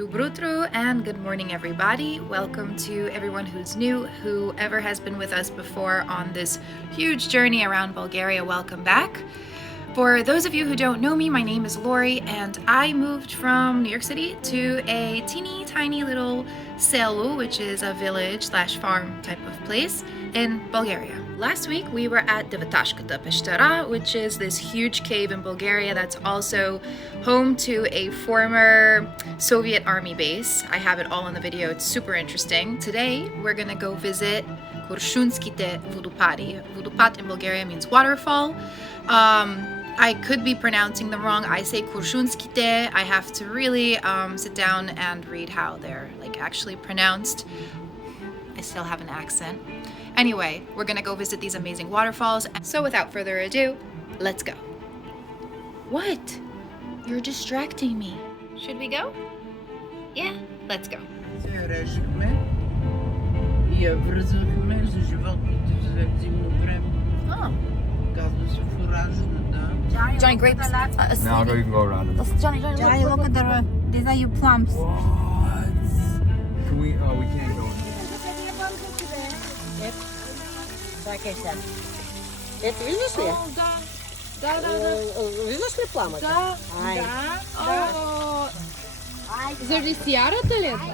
Dobrutro and good morning, everybody. Welcome to everyone who's new, whoever has been with us before on this huge journey around Bulgaria. Welcome back. For those of you who don't know me, my name is Laurie, and I moved from New York City to a teeny tiny little Село, which is a village/farm type of place in Bulgaria. Last week we were at Devetashkata Peshtera, which is this huge cave in Bulgaria that's also home to a former Soviet army base. I have it all in the video, it's super interesting. Today we're gonna go visit Крушунски Водопади. Водопад in Bulgaria means waterfall. I could be pronouncing them wrong. I say Крушунските. I have to really sit down and read how they're actually pronounced. I still have an accent. Anyway, we're gonna go visit these amazing waterfalls. So without further ado, let's go. What? You're distracting me. Should we go? Yeah, let's go. Oh. Johnny, grapes. Now you can go around them. Johnny, Look at the, these are your plums. What? Can we? Oh, we can't go. Это видишь ли? Да. Видишь ли пламя? Да.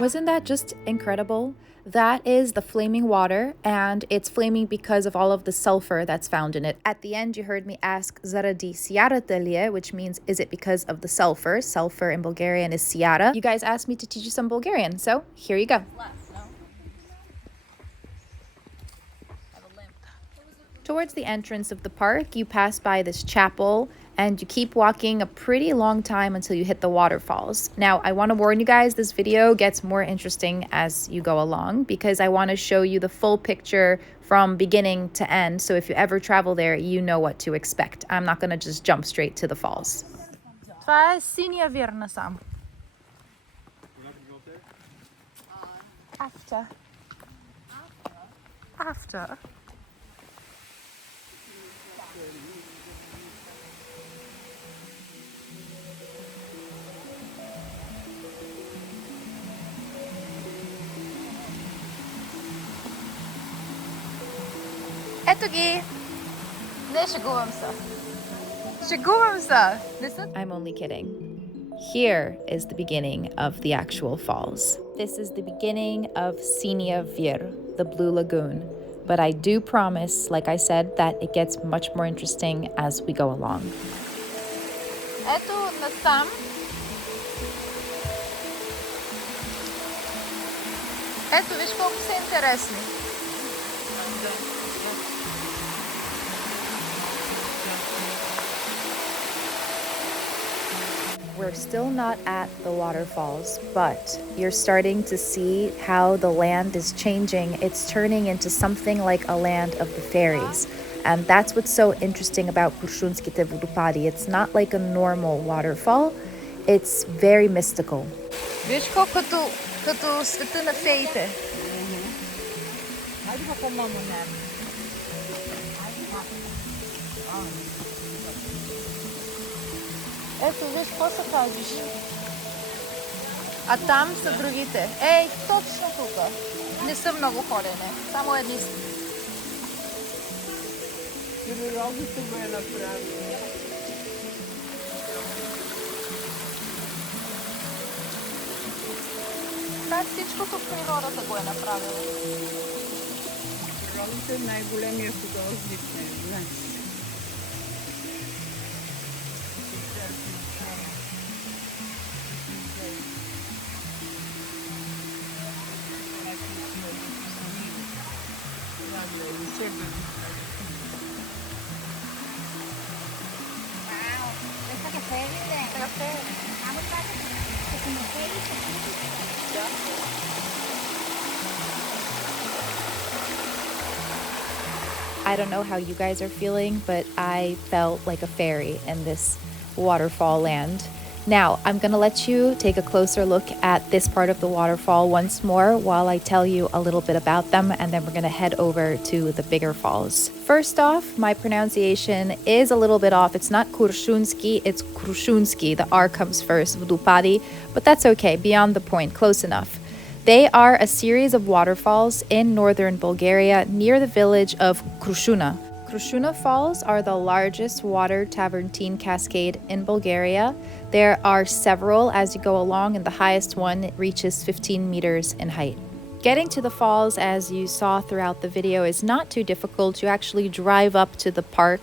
Wasn't that just incredible? That is the flaming water, and it's flaming because of all of the sulfur that's found in it. At the end, you heard me ask Zaradi Siaratelie, which means is it because of the sulfur? Sulfur in Bulgarian is siara. You guys asked me to teach you some Bulgarian, so here you go. Towards the entrance of the park, you pass by this chapel and you keep walking a pretty long time until you hit the waterfalls. Now, I want to warn you guys, this video gets more interesting as you go along because I want to show you the full picture from beginning to end. So if you ever travel there, you know what to expect. I'm not going to just jump straight to the falls. Това е синия вир насам. After. Ето ги! Не, шегувам се! I'm only kidding. Here is the beginning of the actual falls. This is the beginning of Sinia Vir, the Blue Lagoon. But I do promise, like I said, that it gets much more interesting as we go along. Ето насам. Ето, виж колко са интересни. We're still not at the waterfalls, but you're starting to see how the land is changing. It's turning into something like a land of the fairies. And that's what's so interesting about Крушунски Водопади. It's not like a normal waterfall. It's very mystical. Виж като света на феите. Ето, виж, какво се кажеш? А там са другите. Ей, точно тук. Не са много ходене. Само едни. Природата го е направила. Да, всичкото природата го е направила. Природата е най-големия художник, не знаеш. I don't know how you guys are feeling, but I felt like a fairy in this waterfall land. Now, I'm gonna let you take a closer look at this part of the waterfall once more while I tell you a little bit about them, and then we're gonna head over to the bigger falls. First off, my pronunciation is a little bit off. It's not Krusунski, it's Крушунски. The R comes first, Водопади, but that's okay, beyond the point, close enough. They are a series of waterfalls in northern Bulgaria near the village of Krushuna. Krushuna Falls are the largest water travertine cascade in Bulgaria. There are several as you go along, and the highest one reaches 15 meters in height. Getting to the falls, as you saw throughout the video, is not too difficult. You actually drive up to the park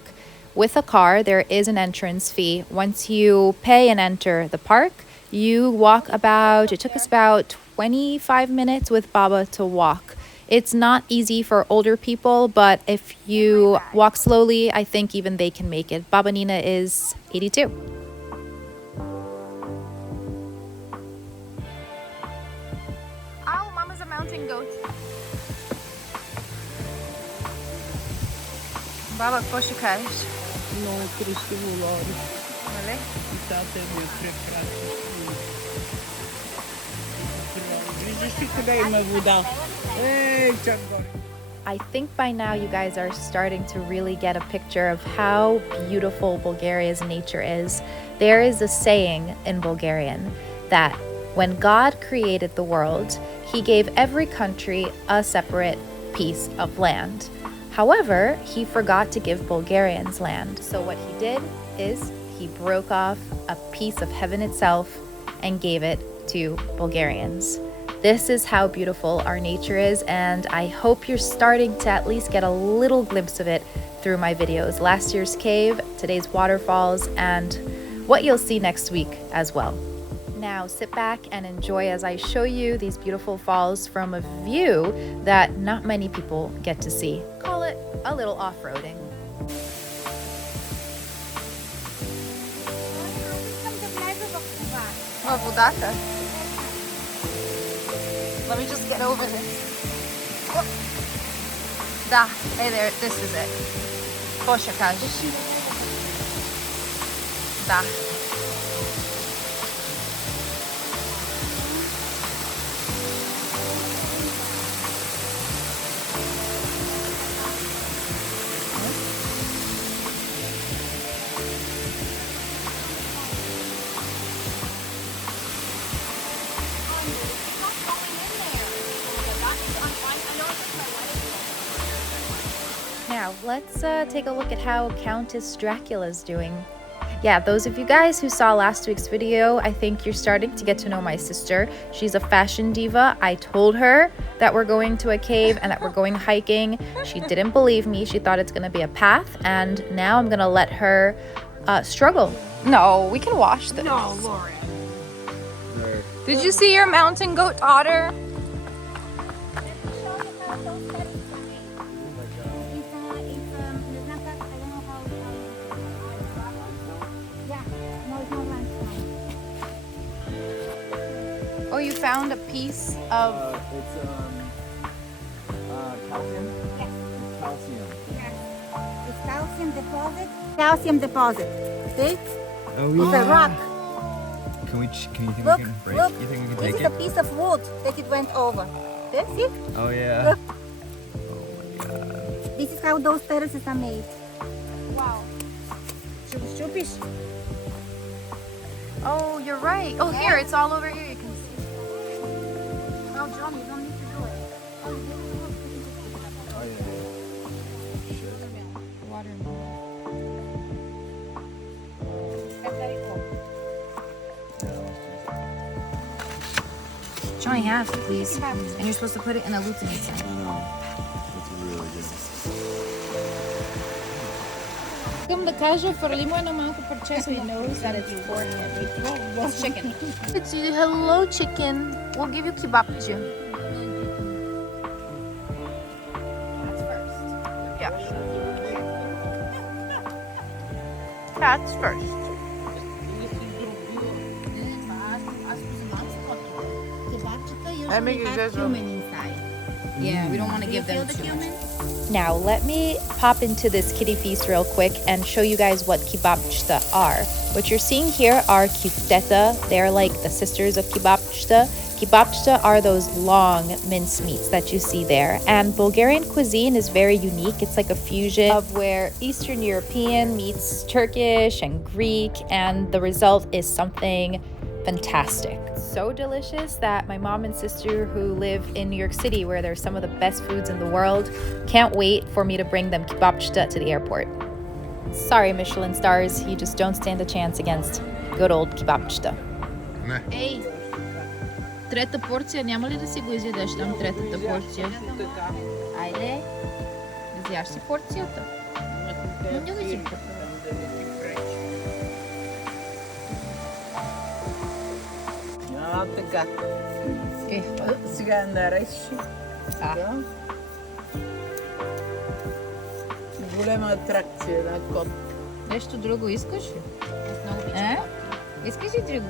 with a car. There is an entrance fee. Once you pay and enter the park, you walk it took us about 25 minutes with Baba to walk. It's not easy for older people, but if you walk slowly, I think even they can make it. Baba Nina is 82. Ow, Mama's a mountain goat. Baba, какво ще кажеш? Много красиво, Лори. Нали? Цветата ми е прекрасна. Виждаш ли къде има вода? Ей, чак горе. I think by now you guys are starting to really get a picture of how beautiful Bulgaria's nature is. There is a saying in Bulgarian that when God created the world, he gave every country a separate piece of land. However, he forgot to give Bulgarians land. So what he did is he broke off a piece of heaven itself and gave it to Bulgarians. This is how beautiful our nature is, and I hope you're starting to at least get a little glimpse of it through my videos. Last year's cave, today's waterfalls, and what you'll see next week as well. Now sit back and enjoy as I show you these beautiful falls from a view that not many people get to see. Call it a little off-roading. Oh, водата. Let me just get over this. Oh. Да, hey there, this is it. Какво ще кажеш? Да. Now, let's take a look at how Countess Dracula's doing. Yeah, those of you guys who saw last week's video, I think you're starting to get to know my sister. She's a fashion diva. I told her that we're going to a cave and that we're going hiking. She didn't believe me. She thought it's going to be a path, and now I'm going to let her struggle. No, we can wash this. No, Laurie. Did you see your mountain goat otter? Oh, you found a piece of... It's calcium? Yes. Calcium. Yes. It's calcium deposit. Calcium deposit. See? Oh, It's a rock. Can you think Look, we can break? look. You think we can This take is it? a piece of wood that it went over. See? Oh yeah. Look. Oh my god. This is how those terraces are made. Wow. Чупиш? Oh, you're right. Oh, here, it's all over here. You can see. No, John, you don't need to do it. Oh yeah. Watermelon. Johnny, half, please. And you're supposed to put it in a lutein inside. I know. It's really good. Искам да кажа, фърли му едно малко парче, so he knows that it's for him. It's chicken. It's you. Hello, chicken. We'll give you kebabchi. That's first. Yeah. That's first. Kebabchika I make usually it have just cumin inside. Yeah, we don't want to give Do you them feel the too much. cumin? Now, let me pop into this kiddie feast real quick and show you guys what kebapçıda are. What you're seeing here are küfteta. They're like the sisters of kebapçıda. Kebapçıda are those long mince meats that you see there. And Bulgarian cuisine is very unique. It's like a fusion of where Eastern European meets Turkish and Greek, and the result is something fantastic. So delicious that my mom and sister who live in New York City, where there's some of the best foods in the world, can't wait for me to bring them kebapçıda to the airport. Sorry, Michelin stars, you just don't stand a chance against good old kebapçıda. Ей, трета порция, няма ли да си го изядеш там третата порция? Айде, изяш си порцията. Няма си. Така. Сега нарежи. Голема атракция на кот. Нещо друго искаш ли? Искаш ли друго?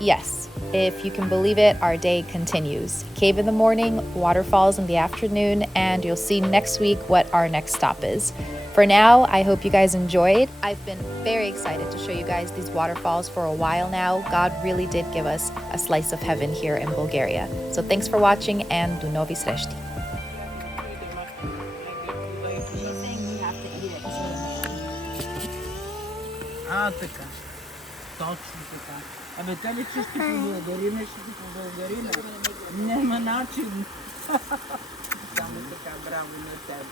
Yes, if you can believe it, our day continues. Cave in the morning, waterfalls in the afternoon, and you'll see next week what our next stop is. For now, I hope you guys enjoyed. I've been very excited to show you guys these waterfalls for a while now. God really did give us a slice of heaven here in Bulgaria. So thanks for watching, and do novi sreshti. Така. Точно така. Абе, къде че ще поблагариме, ще ти поблагариме. Няма начин. Само така, браво на теб.